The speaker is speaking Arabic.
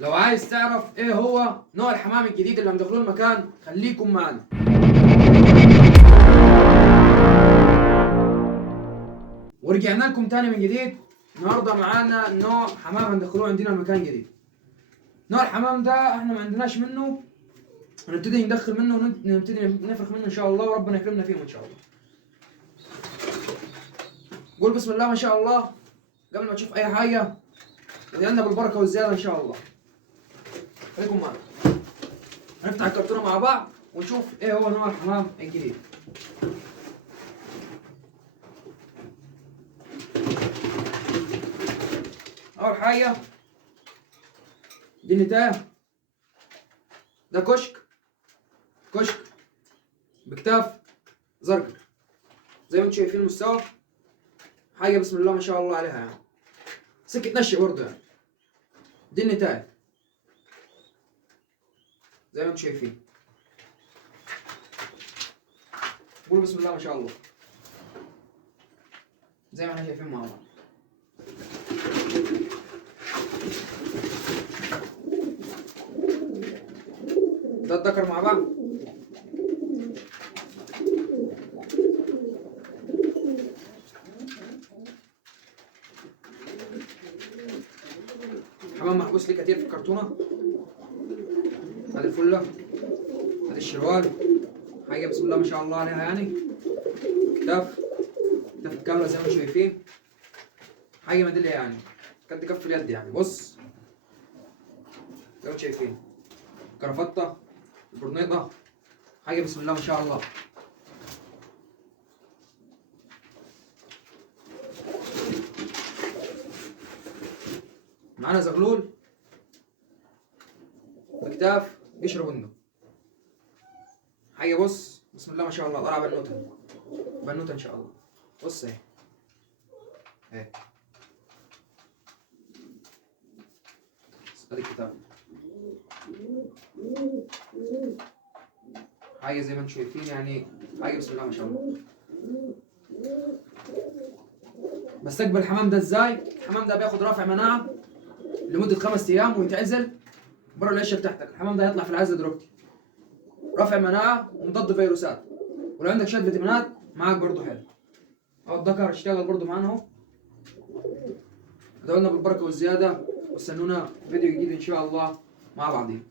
لو عايز تعرف ايه هو نوع الحمام الجديد اللي هندخله المكان خليكم معنا. ورجعنا لكم تاني من جديد. النهارده معانا نوع حمام هندخلوه عندنا المكان جديد. نوع الحمام ده احنا ما عندناش منه، هنبتدي ندخل منه ونبتدي نفرخ منه ان شاء الله، وربنا يكرمنا فيهم ان شاء الله. قول بسم الله ما شاء الله قبل ما تشوف اي حاجه، ادعي لنا بالبركه والزياده ان شاء الله. خليكم معنا، هنفتح الكرتونه مع بعض ونشوف ايه هو نوع الحمام الجديد. اول حاجه دي النتايه، ده كشك بكتاف زرقاء زي ما انتم شايفين المستوى. حاجه بسم الله ما شاء الله عليها يعني، سكه نشي برضه يعني. دي النتايه زي ما انتم شايفين. قولوا بسم الله ما شاء الله زي ما احنا شايفين مع بعض. ده الذكر مع بعض. حمام محبوس ليه كتير في الكرتونه. هذه الفله، هذه الشروال، حاجه بسم الله ما شاء الله عليها يعني. كتاف كامله زي ما انتم شايفين، حاجه ميداليه يعني قد كف اليد يعني. بص زي ما انتم شايفين، كرافته، البرنيطه، حاجه بسم الله ما شاء الله. معانا زغلول بكتاف قشر بندق، حاجه بص بسم الله ما شاء الله طالعه بنوته ان شاء الله. بص اهي ادي الكتاب، حاجه زي ما انتم شايفين يعني، حاجه بسم الله ما شاء الله. بستقبل الحمام ده ازاي؟ الحمام ده بياخد رافع مناعه لمده 5 ايام ويتعزل بره العشه بتاعتك. الحمام ده هيطلع في العزل دلوقتي، رافع مناعه ومضاد فيروسات، ولو عندك شويه فيتامينات معاك برضه حلو. اهو الذكر اشتغل برضه معانا اهو. ادعوا لنا بالبركه والزياده، واستنونا في فيديو جديد ان شاء الله مع بعضين.